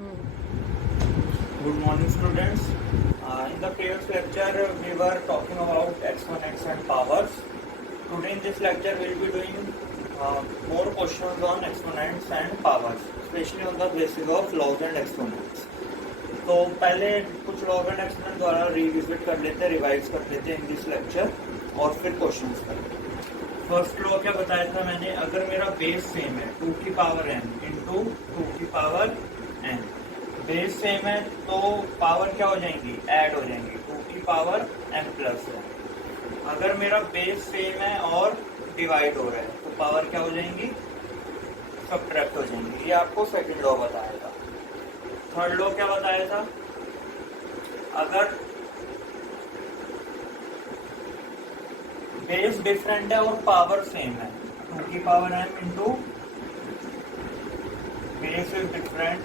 Good morning, students. In the previous lecture, we were talking about exponents and powers. Today, in this lecture, we will be doing more questions on exponents and powers, especially on the basis of laws and exponents. तो पहले कुछ laws and exponent द्वारा revisit कर लेते हैं, revise कर लेते हैं इन दिस लेक्चर और फिर क्वेश्चंस करते हैं। फर्स्ट लॉ क्या बताया था मैंने, अगर मेरा बेस सेम है 2 की पावर n इंटू 2 की पावर n, बेस सेम है तो पावर क्या हो जाएंगी, ऐड हो जाएंगी, 2 की पावर m प्लस n। अगर मेरा बेस सेम है और डिवाइड हो रहा है तो पावर क्या हो जाएंगी, सब्ट्रैक्ट हो जाएंगी। ये आपको सेकंड लॉ बताया था। थर्ड लॉ क्या बताया था, अगर बेस डिफरेंट है और पावर सेम है, 2 की power m into base is different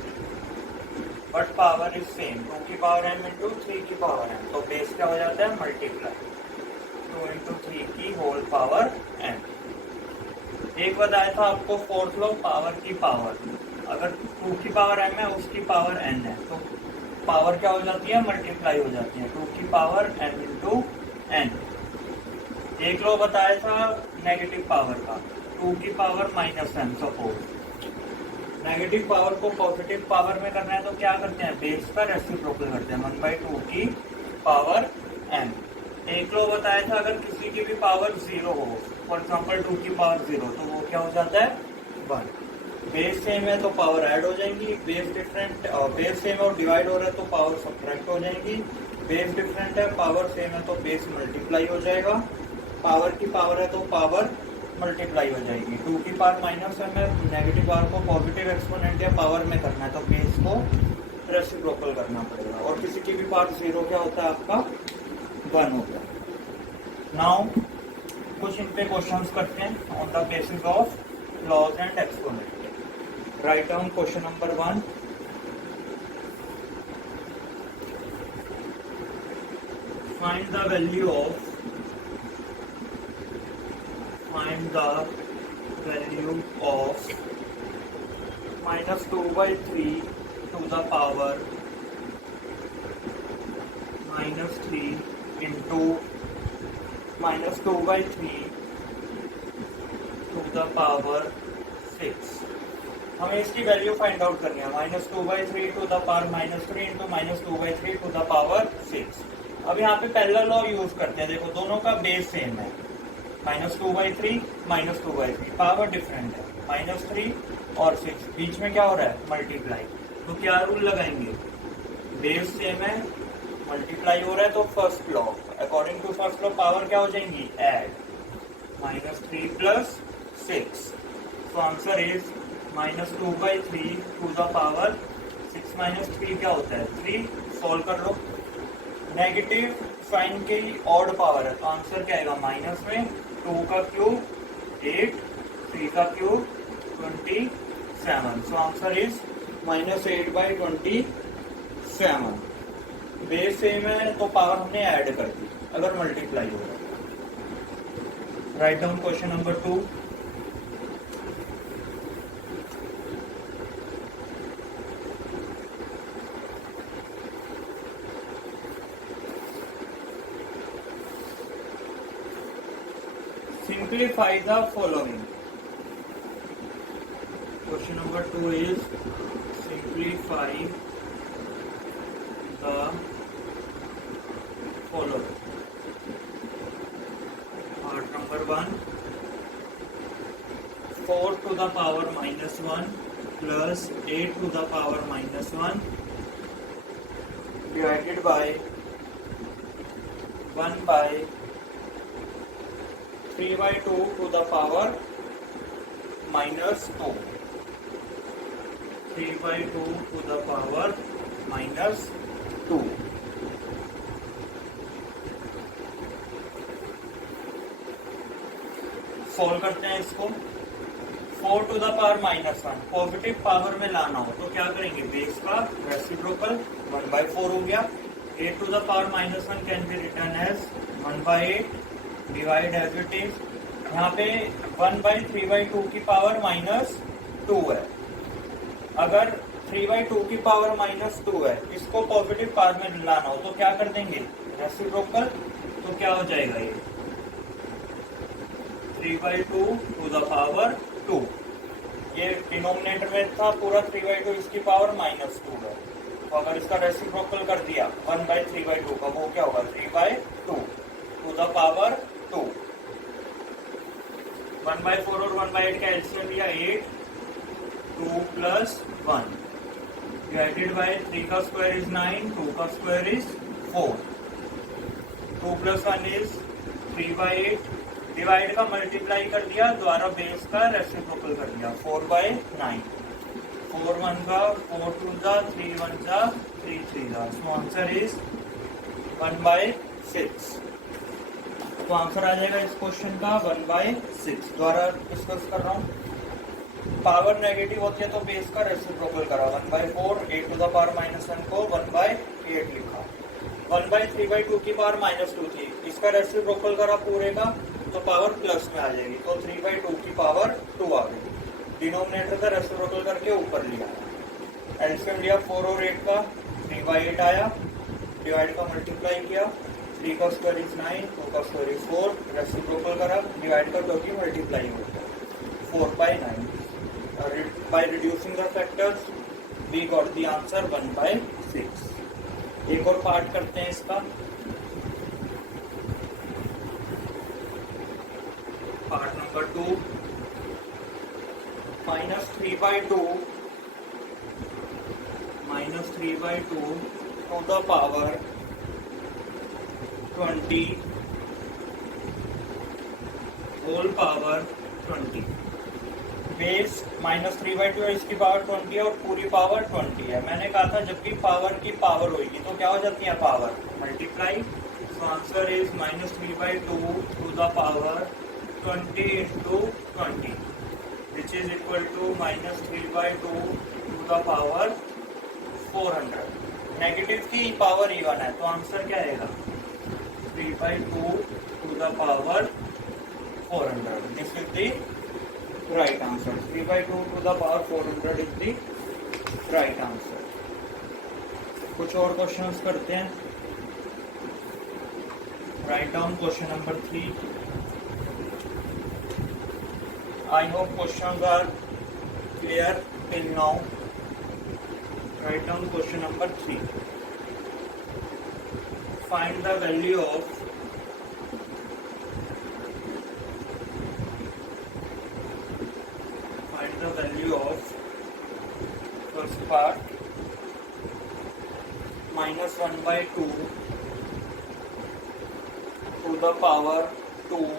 but power is same, 2 की पावर m इंटू 3 की पावर m, तो बेस क्या हो जाता है, मल्टीप्लाई 2 इंटू 3 की होल पावर n। एक बताया था आपको फोर्थ लॉ, पावर की पावर, अगर 2 की पावर m है उसकी पावर n है तो पावर क्या हो जाती है, मल्टीप्लाई हो जाती है, 2 की पावर m इंटू n। एक लॉ बताया था नेगेटिव पावर का, 2 की power minus m। Suppose negative power को पॉजिटिव पावर में करना है तो क्या करते हैं, बेस पर रेसिप्रोकल करते हैं, 1/2 की पावर m। एक लॉ बताया था, अगर किसी की भी पावर 0 हो, फॉर एग्जाम्पल 2 की पावर 0, तो वो क्या हो जाता है, 1। बेस सेम है तो पावर ऐड हो जाएंगी, बेस डिफरेंट बेस सेम और डिवाइड हो रहा है तो पावर सब्ट्रैक्ट हो जाएंगी, बेस डिफरेंट है पावर सेम है तो बेस मल्टीप्लाई हो जाएगा, पावर की पावर है तो पावर मल्टीप्लाई हो जाएगी। 2 की पावर माइनस m है, नेगेटिव पावर को पॉजिटिव एक्सपोनेंट या पावर में करना है तो बेस को रेसिप्रोकल करना पड़ेगा, और किसी की भी पावर 0 क्या होता है, आपका 1 होता है। नाउ कुछ इन पे क्वेश्चंस करते हैं on the basis of laws and exponent. Write down question number 1. Find the value of minus 2/3 to the power minus 3 into minus 2/3 to the power 6। हमें इसकी वैल्यू फाइंड आउट करनी है, minus 2/3 to the power minus 3 into minus 2/3 to the power 6। अब यहाँ पे पहला law use करते हैं, देखो दोनों का बेस सेम है, माइनस 2/3 माइनस 2/3, पावर डिफरेंट है, माइनस 3 और 6, बीच में क्या हो रहा है, मल्टीप्लाई। तो क्या रूल लगाएंगे, बेस सेम है मल्टीप्लाई हो रहा है तो first law, according to first law power क्या हो जाएंगी, ऐड, माइनस 3 प्लस 6, तो answer is minus 2/3 to the power 6 minus 3 क्या होता है, 3। सॉल्व कर लो, नेगेटिव साइन की ऑड पावर है तो आंसर क्या आएगा, माइनस में 2 का क्यूब 8, 3 का cube 27, so answer is minus 8/27। Base same है तो पावर हमने ऐड कर दी अगर मल्टीप्लाई हो रहा है। Write down question number 2। Simplify the following. Question number 2 is simplify the following. Part number 1, 4 to the power minus 1 plus 8 to the power minus 1 divided by 1 by 3/2 to the power minus 2, 3/2 to the power minus 2। Solve करते हैं इसको। 4 to the power minus 1 positive power में लाना हो तो क्या करेंगे, base का रेसिप्रोकल 1/4 हो गया। 8 to the power minus 1 can be written as 1/8, divide as it is. यहाँ पे 1/3/2 की पावर -2 है। अगर 3/2 की पावर -2 है, इसको पॉजिटिव पार्ट में लाना हो तो क्या कर देंगे, रेसिप्रोकल। तो क्या हो जाएगा ये 3/2 टू द पावर 2। ये डिनोमिनेटर में था पूरा 3/2, इसकी पावर -2 है। तो अगर इसका रेसिप्रोकल कर दिया 1/3/2 का, वो क्या होगा 3/2 टू द पावर 2। 1/4 और 1/8 का एलसीएम लिया 8, 2 + 1 डिवाइडेड बाय 3 का स्क्वायर इज 9, 2 का स्क्वायर इज 4, 2 + 1 इज 3/8। डिवाइड का मल्टीप्लाई कर दिया, द्वारा बेस का रेसिप्रोकल कर दिया 4/9। 4 1 का 4 2 जा 3 1 जा 3 3 जा। सो आंसर इज 1/6। तो आंसर आ जाएगा इस क्वेश्चन का 1/6। द्वारा डिस्कस कर रहा हूँ, पावर नेगेटिव होती है तो बेस का रेसिप्रोकल करा 1/4, 8 टू द पावर -1 को 1/8 लिखा। 1/3/2 की पावर -2 थी, इसका रेसिप्रोकल करा पूरे का तो पावर प्लस में आ जाएगी, तो 3/2 की पावर 2 आ गई। डिनोमिनेटर का रेसिप्रोकल करके ऊपर लिया, एलसीएम लिया 4 और 8 का 3/8 आया, डिवाइड का मल्टीप्लाई किया 3 का स्क्वायर इज 9, 2 का स्क्वायर इज 4, रेसिप्रोकल करा, डिवाइड का क्योंकि मल्टीप्लाई हो गया 4/9। By reducing the factors we got the answer 1/6। एक और पार्ट करते हैं इसका, part number 2। -3/2 to the power 20 whole power 20। Base -3/2 है, इसकी पावर 20 है और पूरी पावर 20 है। मैंने कहा था जब भी पावर की पावर होगी तो क्या हो जाती है, power multiply. So answer is -3/2 to the power 20 into 20 which is equal to -3/2 to the power 400। Negative की पावर इवन है तो आंसर क्या आएगा 3/2 to the power 400। This is the right answer. 3/2 to the power 400 is the right answer. कुछ और questions करते हैं। Write down question number 3। I hope questions are clear till now. Write down question number 3. Find the value of first part -1/2 to the power 2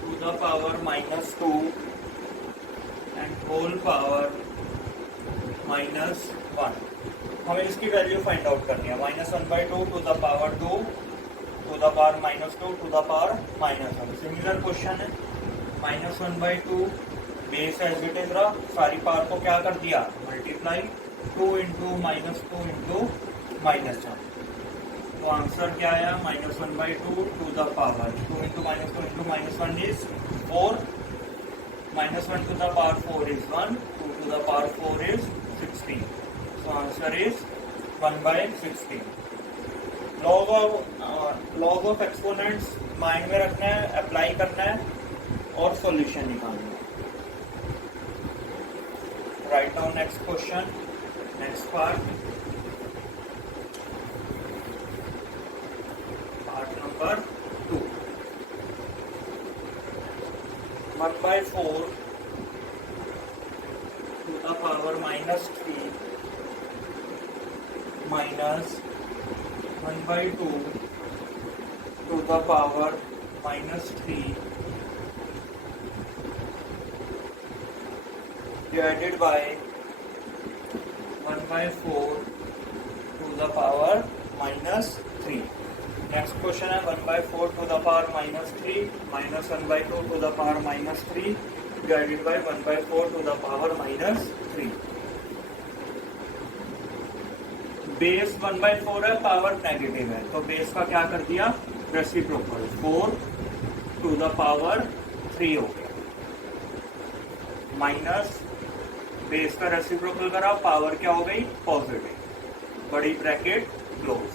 to the power -2 and whole power -1। हमें इसकी value find out करनी है। -1/2 to the power 2 to the power -2 to the power -1। Similar question है। -1/2 base as it is रहा, सारी power को क्या कर दिया मल्टीप्लाई 2 into -2 into -1। तो आंसर क्या आया -1/2 to the power 2 into -2 into -1 is 4, -1 to the power 4 is 1, 2 to the power 4 is 16। so answer is 1/16। Log of exponents mind में रखना है, अप्लाई करना है और सॉल्यूशन निकालना है। Write down next question, next part number 2। 1/4 to the power -3 minus 1/2 to the power -3 divided by 1/4 to the power -3। Next question है 1/4 to the power -3 minus 1/2 to the power -3 divided by 1/4 to the power -3। Base 1/4 है, power negative है तो base का क्या कर दिया reciprocal 4 to the power 3 हो गया। माइनस बेस का रेसिप्रोकल करा, पावर क्या हो गई पॉजिटिव, बड़ी bracket close,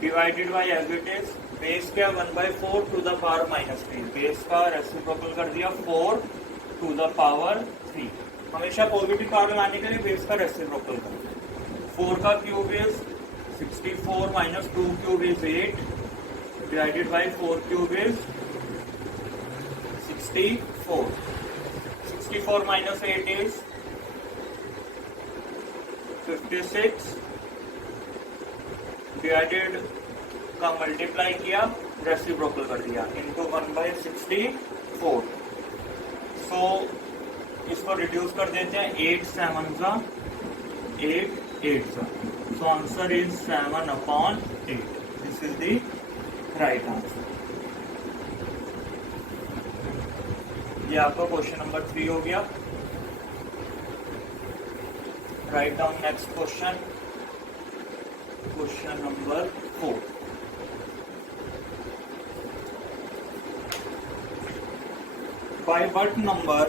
divided by as it is, base क्या 1/4 टू द पावर -3, बेस का रेसिप्रोकल कर दिया 4 टू द पावर 3, हमेशा पॉजिटिव पावर लाने के लिए बेस का रेसिप्रोकल करते हैं। 4 का cube is 64 minus 2 cube is 8 divided by 4 cube is 64, 64 minus 8 is 56 divided का मल्टीप्लाई किया, रेसिप्रोकल कर दिया इनटू 1/64। सो इसको रिड्यूस कर देते हैं, 8 7 जा 8 8 जा, सो answer is 7/8। This is the right answer. ये आपका क्वेश्चन नंबर 3 हो गया। Write down next question, question number 4। By what number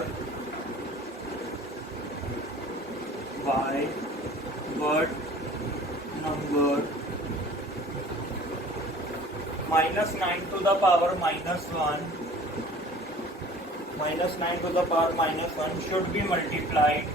-9 to the power -1 should be multiplied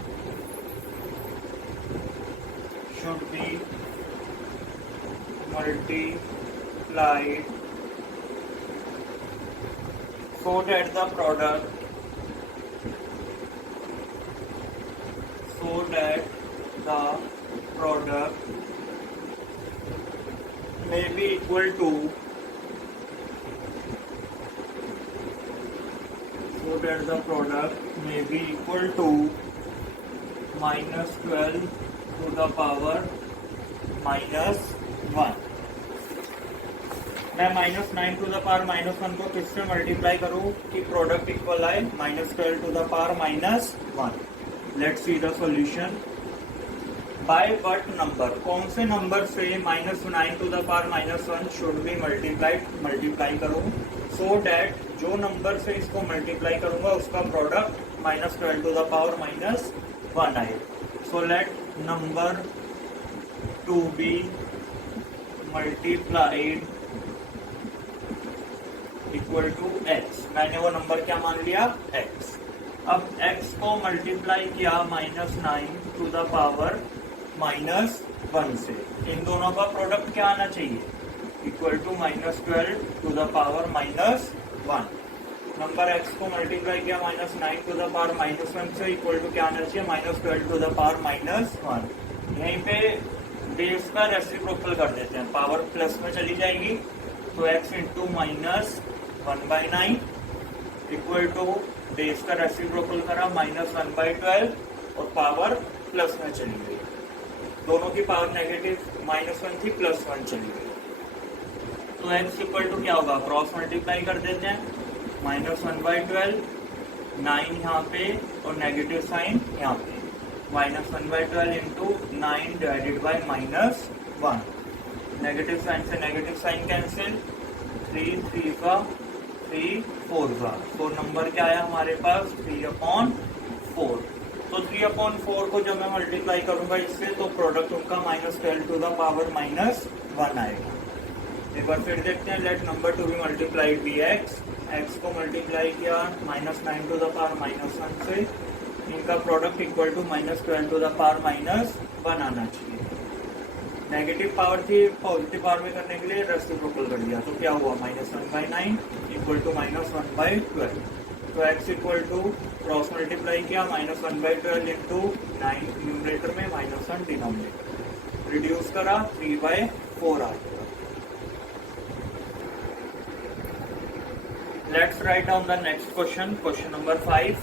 so that the product may be equal to -12 to the power -1। मैं -9 to the power -1 को किससे multiply करूं कि product equal आए -12 to the power -1। Let's see the solution. By what number, कौन से number से -9 to the power -1 should be multiply करूं सो डैट जो नंबर से इसको मल्टीप्लाई करूंगा उसका प्रोडक्ट -12 टू द पावर -1 आए। So let number to be multiplied equal to x। मैंने वो नंबर क्या मान लिया x। अब x को मल्टीप्लाई किया -9 टू द पावर -1 से, इन दोनों का प्रोडक्ट क्या आना चाहिए equal to -12 to the power -1। Number x को मल्टीप्लाई किया -9 टू द पावर -1 से, इक्वल टू क्या आना चाहिए -12 टू द पावर -1। यहीं पे बेस का रेसिप्रोकल कर देते हैं, पावर प्लस में चली जाएगी तो x into -1/9 equal to base का रेसिप्रोकल करा -1/12 और पावर प्लस में चली गई, दोनों की पावर नेगेटिव -1 थी +1 चली गई, तो x इक्वल टू क्या होगा, क्रॉस मल्टीप्लाई कर देते हैं -1/12, 9 यहाँ पे और नेगेटिव साइन यहाँ पे, -1/12 into 9 divided by -1, negative sign से नेगेटिव साइन कैंसिल, 3 3 का 3 4 का, तो नंबर क्या आया हमारे पास 3/4। तो 3/4 को जब मैं मल्टीप्लाई करूंगा इससे तो प्रोडक्ट उनका -12 टू द पावर -1 आएगा। एक बार फिर देखते हैं, let number to be multiplied be x को मल्टीप्लाई किया -9 टू द पावर -1 से, इनका product equal to -12 to the power -1 आना चाहिए। नेगेटिव पावर थी पॉजिटिव पावर में करने के लिए रेसिप्रोकल कर दिया, तो क्या हुआ -1/9 इक्वल टू -1/12। तो x equal to cross multiply किया -1/12 इंटू 9 न्यूमरेटर में -1 डिनोमिनेटर, रिड्यूस करा 3/4 आ गया। Let's write down the next question, question number 5।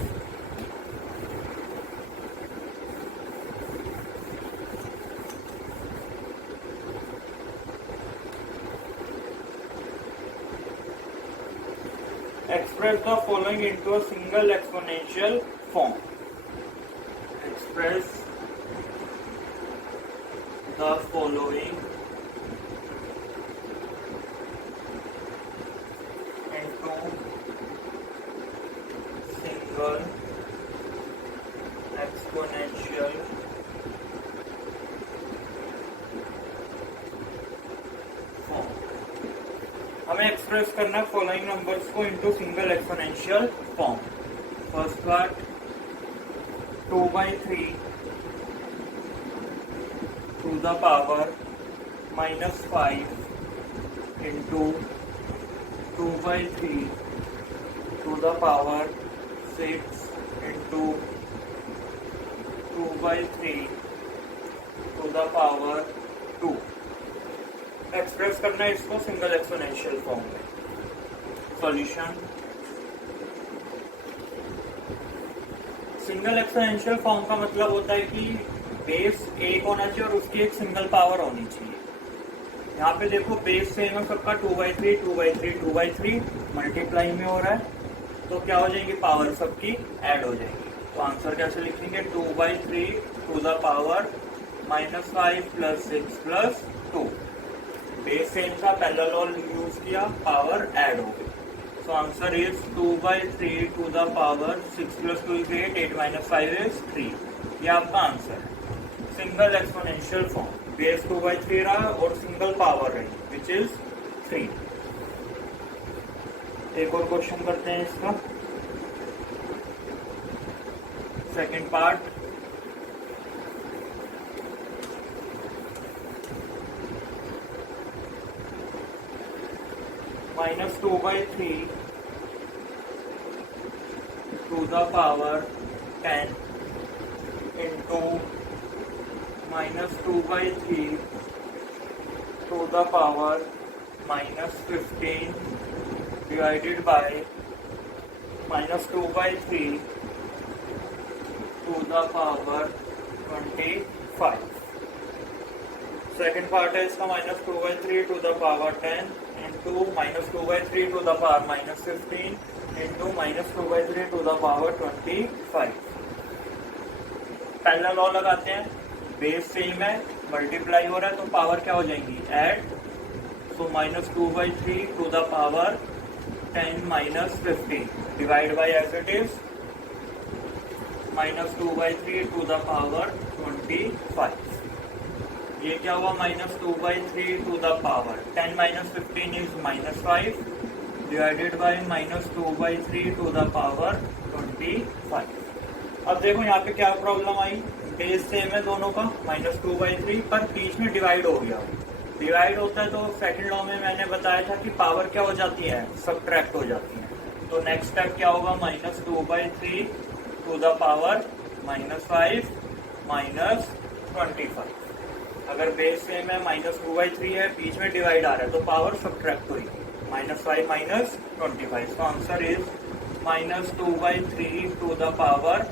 Express the following into a single exponential form. Express the following into single exponential form. हमें express करना है following numbers को into single exponential form. First part 2/3 to the power -5 into 2/3 to the power 6 into 2/3 to the power 2। Express करना है इसको single exponential form में। Solution, single exponential form का मतलब होता है कि बेस एक होना चाहिए और उसकी एक सिंगल पावर होनी चाहिए। यहाँ पे देखो बेस सेम है सबका 2/3 2/3 2/3 मल्टीप्लाई में हो रहा है, तो क्या हो जाएगी पावर सबकी ऐड हो जाएगी। तो आंसर कैसे लिखेंगे 2/3 to the power -5 + 6 + 2। Base same था, पैरेलल यूज किया, पावर ऐड हो गई। So answer is 2/3 to the power 6 + 2 = 8 8 - 5 = 3। ये आपका आंसर है सिंगल एक्सपोनेंशियल फॉर्म। बेस 2/3 रहा और सिंगल पावर रही विच इज 3। एक और क्वेश्चन करते हैं इसका, second part. -2/3 to the power 10 into -2/3 to the power -15 divided by -2/3 to the power 25। Second part है इसका -2/3 to the power 10 into -2/3 to the power -15 into -2/3 to the power 25। Parallel law लगाते हैं, base same है, multiply हो रहा है, तो power क्या हो जाएंगी add. So -2/3 to the power 10 - 15 divide by as it is -2/3 to the power 25। ये क्या हुआ -2/3 to the power 10 - 15 is -5 divided by -2/3 to the power 25। अब देखो यहाँ पे क्या प्रॉब्लम आई, बेस सेम है दोनों का -2/3 पर बीच में डिवाइड हो गया। डिवाइड होता है तो सेकंड लॉ में मैंने बताया था कि पावर क्या हो जाती है सबट्रैक्ट हो जाती है। तो नेक्स्ट स्टेप क्या होगा -2/3 टू द पावर -5 - 25। अगर बेस सेम है -2/3 है बीच में डिवाइड आ रहा है तो पावर सबट्रैक्ट हुई -5 - 25। तो answer is -2/3 to the power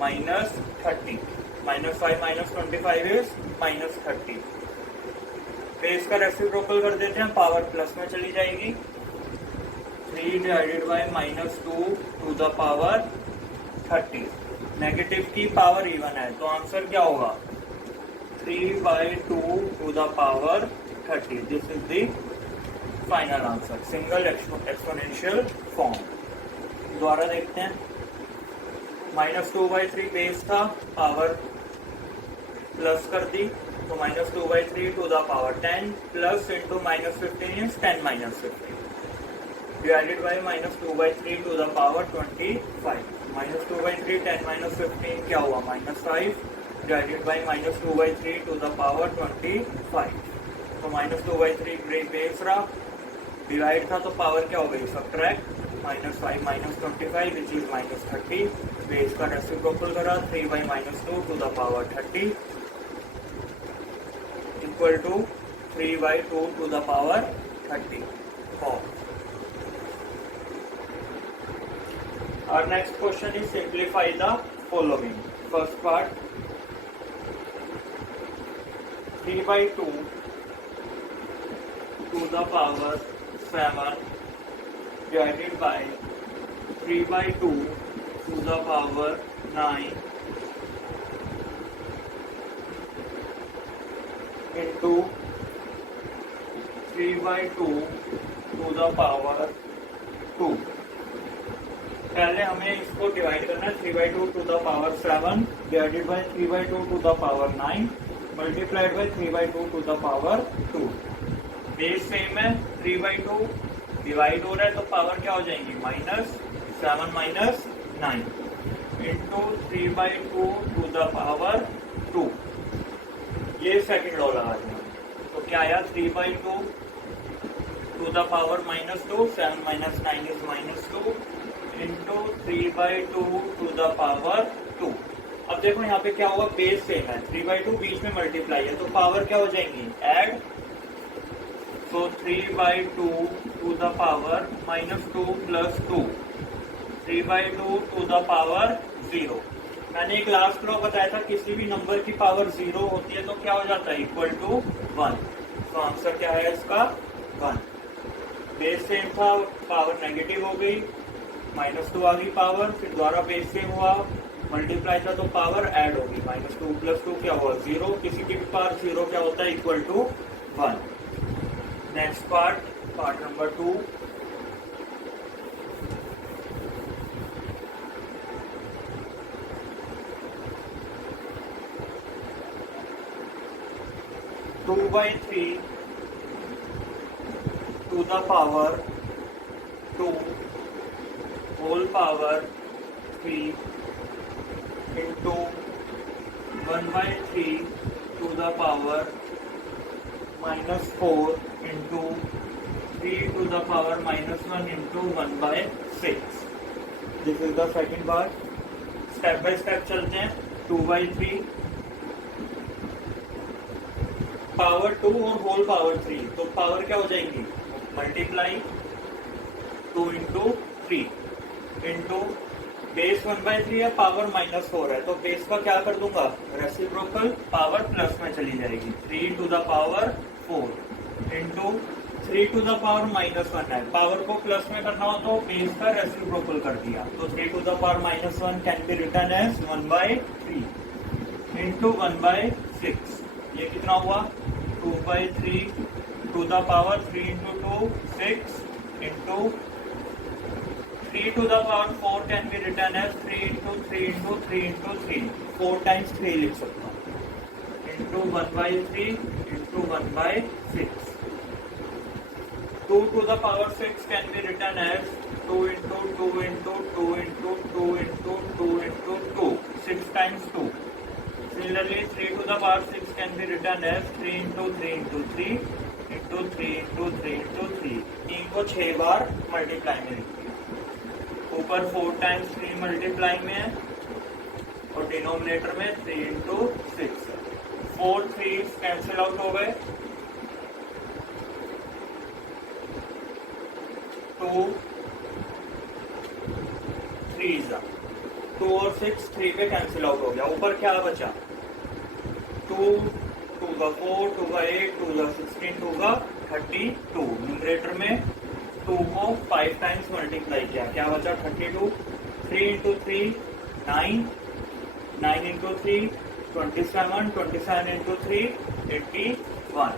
-30 -5 - 25 is -30। Base का रेसिप्रोकल कर देते हैं, पावर प्लस में चली जाएगी। 3 divided by -2 to the power 30। Negative की पावर इवन है तो आंसर क्या होगा 3/2 to the power 30। This is the final answer single exponential form. दोबारा देखते हैं, -2/3 बेस था, पावर प्लस कर दी तो -2/3 to the power 10 plus into -15 is 10 - 15 divided by -2/3 to the power 25। -2/3 10 - 15 क्या हुआ -5 divided by -2/3 to the power 25। तो -2/3 बेस रहा, डिवाइड था तो पावर क्या हो गई सबट्रैक्ट -5 - 25 विच इज -30। बेस का रेसिप्रोकल करा 3/-2 to the power 30 equal to 3/2 to the power 30। Our next question is simplify the following. First part 3/2 to the power 7 divided by 3/2 to the power 9 into 3/2 to the power 2. पहले हमें इसको divide करना है 3/2 to the power 7 divided by 3/2 to the power 9 multiplied by 3/2 to the power 2। Base same है, 3/2 divide हो रहा है तो पावर क्या हो जाएंगी -7 minus 9 into 3/2 to the power 2। ये सेकंड लॉ लगा दिया। तो क्या आया 3/2 to the power -2, 7 minus 9 is -2 into 3/2 to the power 2। अब देखो यहाँ पे क्या हुआ, बेस सेम है, 3/2 बीच में मल्टीप्लाई है तो पावर क्या हो जाएंगी ऐड। तो 3/2 to the power -2 plus 2, 3/2 to the power 0। मैंने एक लास्ट लॉ बताया था, किसी भी नंबर की पावर 0 होती है तो क्या हो जाता है इक्वल टू 1। तो आंसर क्या है इसका 1। बेस सेम था, पावर नेगेटिव हो गई, -2 आ गई पावर, फिर द्वारा बेस सेम हुआ, मल्टीप्लाई था तो पावर ऐड होगी, -2 प्लस 2 क्या हुआ 0। किसी की भी पावर 0 क्या होता है equal to 1। Next part number 2। Two by 3 to the power 2 whole power 3 into 1/3 to the power -4 into 3 to the power -1 into 1/6। This is the second part. Step by step चलते हैं। 2/3 पावर 2 और whole power 3, तो power क्या हो जाएंगी multiply 2 into 3 into base 1/3 है, power -4 है तो बेस का क्या कर दूंगा रेसिप्रोकल, पावर प्लस में चली जाएगी, 3 to the power 4 into 3 to the power -1 है, पावर को प्लस में करना हो तो बेस का रेसिप्रोकल कर दिया, तो 3 to the power -1 can be written as 1/3 into 1/6। ये कितना हुआ 2/3 to the power 3 into 2 6 into 3 to the power 4 can be written as 3 into 3 into 3 into 3, 4 times 3 लिख सकता हूँ, into 1/3 into 1/6। 2 to the power 6 can be written as 2 into 2 into 2 into 2 into 2 into 2, 6 times 2। Similarly 3 to the power 6 can be written as 3 into 3 into 3 into 3 into 3 into 3। इनको 6 बार multiply में लिखते हैं। ऊपर 4 times 3 multiply में है और denominator में 3 into 6 है। 4 3 कैंसिल आउट हो गए, 2 3 2 और 6 3 पे कैंसिल आउट हो गया। ऊपर क्या बचा 2 2 का 4 2 का 8 2 का 16 2 का 32। न्यूमरेटर में 2 को 5 टाइम्स मल्टीप्लाई किया, क्या बचा 32। 3 इंटू 3 9, 9 इंटू 3 27, 27 इंटू 3 81।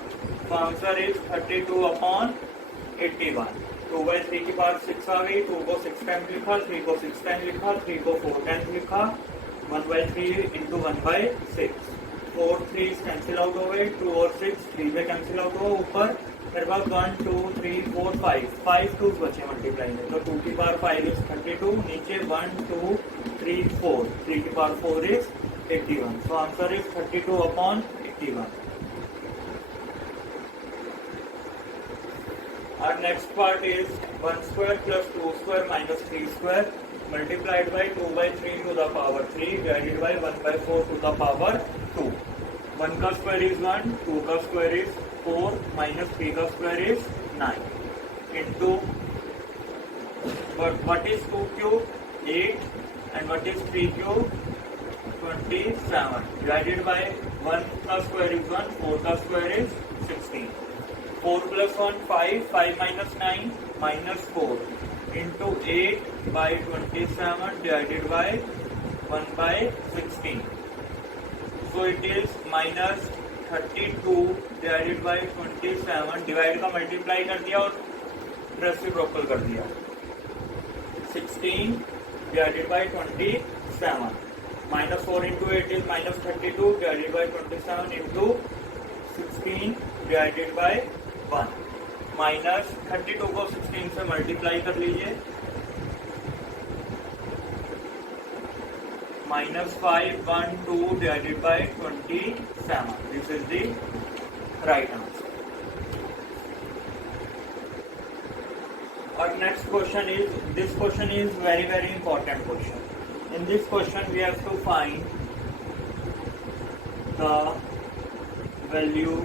तो आंसर इज 32/81। 2/3 की पावर 6 आ गई, 2 को 6 टाइम्स लिखा, 3 को 6 टाइम्स लिखा, 3 को 4 टाइम्स लिखा, 1/3 इंटू 1/6। 4 3 कैंसिल आउट हो गए, 2 और 6 3 पे कैंसिल आउट हुआ। ऊपर मेरे पास 1 2 3 4 5 2 बचे मल्टीप्लाई में, तो 2 की पावर 5 इज 32। नीचे 1 2 3 4, 3 की power 4 is 81। So answer is 32/81। Our next part is 1 square plus 2 square minus 3 square multiplied by 2/3 to the power 3 divided by 1/4 to the power 2। 1 का स्क्वायर इज 1, 2 का स्क्वायर इज 4 minus 3 का square is 9 into what is 2 cube 8 and what is 3 cube 27 divided by 1 का square is 1, 4 का square is 16। 4 plus 1 5, 5 minus 9 minus 4 into 8 by 27 divided by 1 by 16। So it is minus 32 divided by 27। Divide का multiply कर दिया और reciprocal कर दिया। 16 divided by 27. Minus 4 into 8 is minus 32 divided by 27 into 16 divided by 1. Minus 32 को 16 से multiply कर लीजिए, minus 512 divided by 27. This is the right answer. Our next question is, this question is very important question. In this question we have to find the value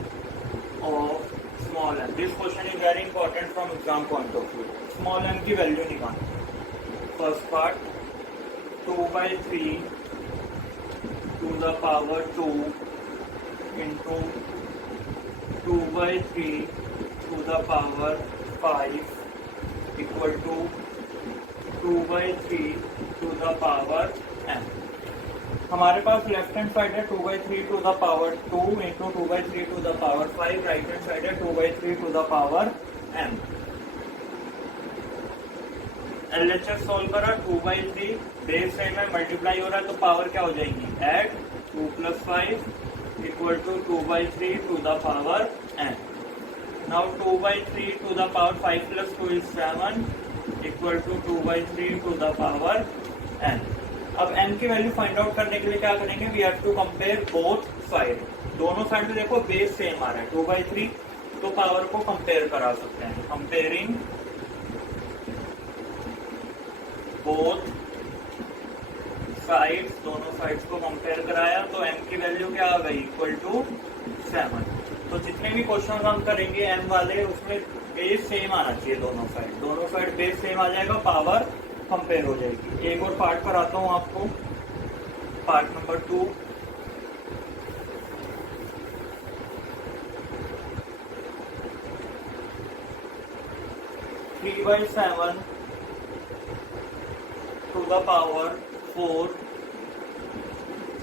of small m. This question is very important from exam point of view. Small m की value निकालनी. First part, 2 by 3 to the power 2 into 2 by 3 to the power 5 equal to 2 by 3 to the power m. हमारे पास left hand side है 2 by 3 to the power 2 into 2 by 3 to the power 5, right hand side है 2 by 3 to the power m. LHS solve करा, 2 by 3 base same है, multiply हो रहा है तो power क्या हो जाएंगी, add 2 plus 5 equal to 2 by 3 to the power n. Now 2 by 3 to the power 5 plus 2 is 7 equal to 2 by 3 to the power n. अब n की वैल्यू फाइंड आउट करने के लिए क्या करेंगे, we have to compare both side. दोनों side में देखो बेस सेम आ रहा है 2 by 3, तो पावर को कंपेयर करा सकते हैं. कंपेयरिंग बोथ साइड्स, दोनों साइड्स को कंपेयर कराया तो m की वैल्यू क्या आ गई, इक्वल टू 7. तो जितने भी क्वेश्चन हम करेंगे m वाले, उसमें बेस सेम आना चाहिए दोनों साइड बेस सेम आ जाएगा, पावर कंपेयर हो जाएगी. एक और पार्ट कराता हूं आपको, part number 2. Three by 7 to the power 4,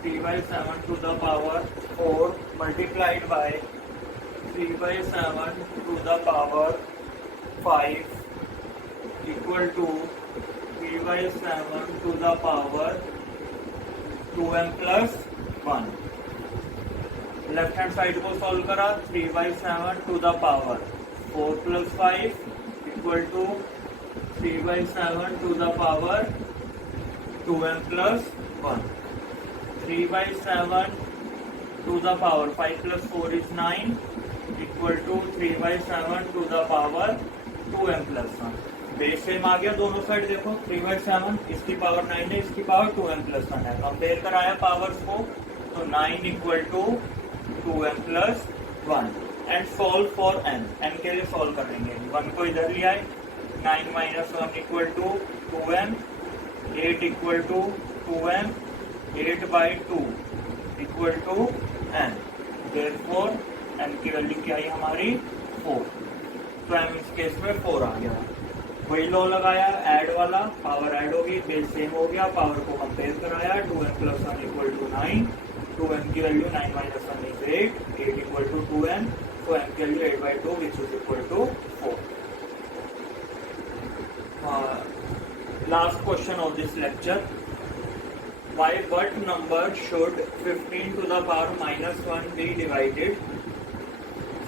3 by 7 to the power 4 multiplied by 3 by 7 to the power 5 equal to 3 by 7 to the power 2m plus 1. Left hand side को solve करा, 3 by 7 to the power 4 plus 5 equal to 3 by 7 to the power 2m plus 1. 3 by 7 to the power 5 plus 4 is 9 equal to 3 by 7 to the power 2m plus 1. Base same आ गया दोनों side. देखो 3 by 7, इसकी power 9 है, इसकी power 2m plus 1 है. Compare कराया powers को तो 9 equal to 2m plus 1 and solve for n. n के लिए सॉल्व करेंगे, 1 को इधर ले आए, 9 minus 1 equal to 2m, 8 equal to 2m, 8 by 2 equal to n. Therefore n की वैल्यू क्या आई हमारी, 4. तो m इस केस में 4 आ गया. वही लॉ लगाया ऐड वाला, पावर ऐड होगी, बेस सेम हो गया, पावर को कंपेयर कराया, 2m plus 1 equal to 9. 2m की value 9 minus 1 is 8, 8 equal to 2m, तो m की value 8 by 2 which is equal to 4. Last question of this lecture. By what number should 15 to the power minus 1 be divided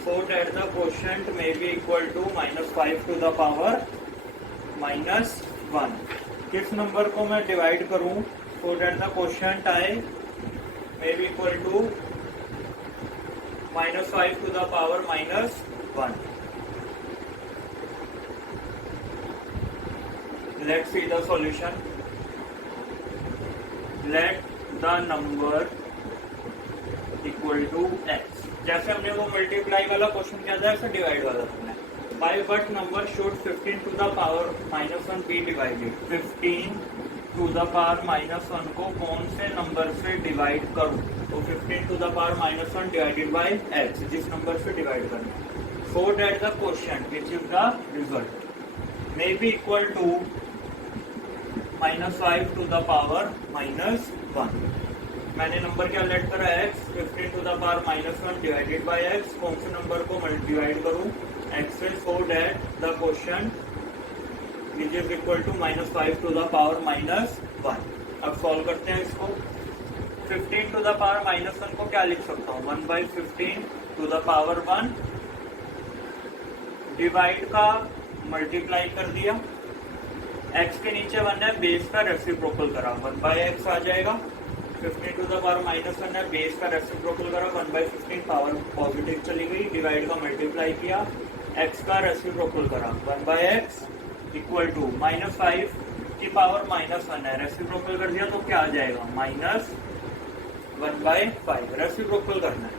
so that the quotient may be equal to minus 5 to the power minus 1? किस number को मैं divide करूं so that the quotient I may be equal to minus 5 to the power minus 1? Let's see the solution. Let the number equal to x. जैसे हमने वो multiply वाला question किया था, ऐसे डिवाइड वाला करना है. By what number should 15 to the power minus 1 be divided? 15 to the power minus 1 को कौन से नंबर से डिवाइड करूं? तो 15 to the power minus 1 divided by x, जिस नंबर से डिवाइड करना है, so that the quotient which is the result may be equal to minus 5 to the power minus 1. मैंने नंबर क्या लेट करा x, 15 to the power minus 1 divided by x. कौन से number को डिवाइड करूं x से, so that the quotient which is equal to -5 to the power -1। अब solve करते हैं इसको। 15 टू द पावर -1 को क्या लिख सकता हूँ, 1/15 टू द पावर 1 डिवाइड का मल्टीप्लाई कर दिया, x के नीचे 1 है, बेस का रेसिप्रोकल करा, 1/x आ जाएगा। 15 टू द पावर -1 है, बेस का रेसिप्रोकल करा, 1/15 पावर पॉजिटिव चली गई, डिवाइड का मल्टीप्लाई किया, x का रेसिप्रोकल करा, 1/x इक्वल टू -5 की पावर -1 है, रेसिप्रोकल कर दिया तो क्या आ जाएगा, -1/5। रेसिप्रोकल करना है,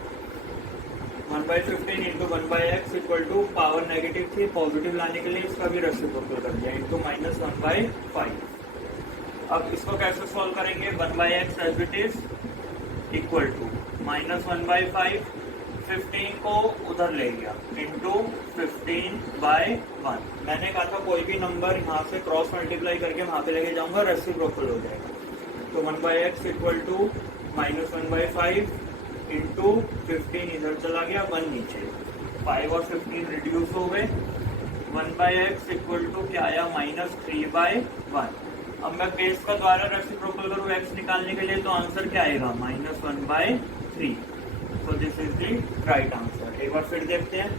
1/15 into 1/x equal to power negative थी, पॉजिटिव लाने के लिए इसका भी रेसिप्रोकल कर दिया, इंटू -1/5। अब इसको कैसे सॉल्व करेंगे, 1/x as it is equal to -1/5, 15 को उधर ले गया, इंटू 15/1। मैंने कहा था कोई भी नंबर यहाँ से क्रॉस मल्टीप्लाई करके वहां पे लेके जाऊंगा, रेसिप्रोकल हो जाएगा। तो 1/x इक्वल टू -1/5 इंटू 15 इधर चला गया, 1 नीचे, 5 और 15 रिड्यूस हो गए, 1/x इक्वल टू क्या आया, -3/1। अब मैं बेस का द्वारा रेसिप्रोकल करूँ x निकालने के लिए तो आंसर क्या आएगा, -1/3। तो this is the right answer. एक बार फिर देखते हैं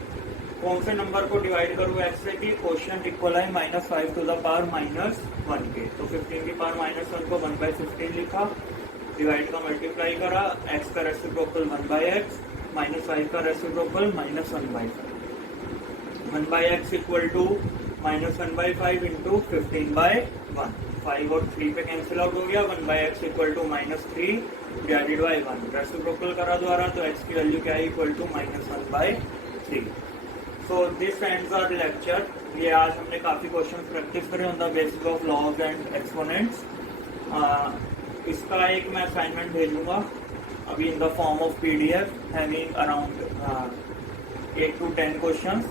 कौन से नंबर को डिवाइड करूँ x से कि क्वोशिएंट इक्वल है -5 टू द पावर -1 के। तो 15 की पावर -1 को 1/15 लिखा, डिवाइड का मल्टीप्लाई करा, x का रेसिप्रोकल 1/x, -5 का reciprocal -1/5, 1/x equal to -1/5 into 15/1। 5 और 3 पे कैंसिल आउट हो गया, 1/x equal to -3 divided by 1। Reciprocal करा द्वारा तो x की वैल्यू क्या है, equal to -1/3। So this ends our lecture. ये आज हमने काफी क्वेश्चन प्रैक्टिस करे on the basis of laws and exponents. इसका एक मैं असाइनमेंट भेजूंगा अभी in the form of PDF having around 8 to 10 questions.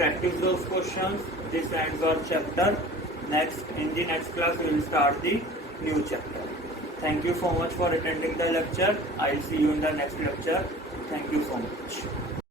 Practice those questions. This ends our chapter. In the next class we will start the new chapter. Thank you so much for attending the lecture. I'll see you in the next lecture. Thank you so much.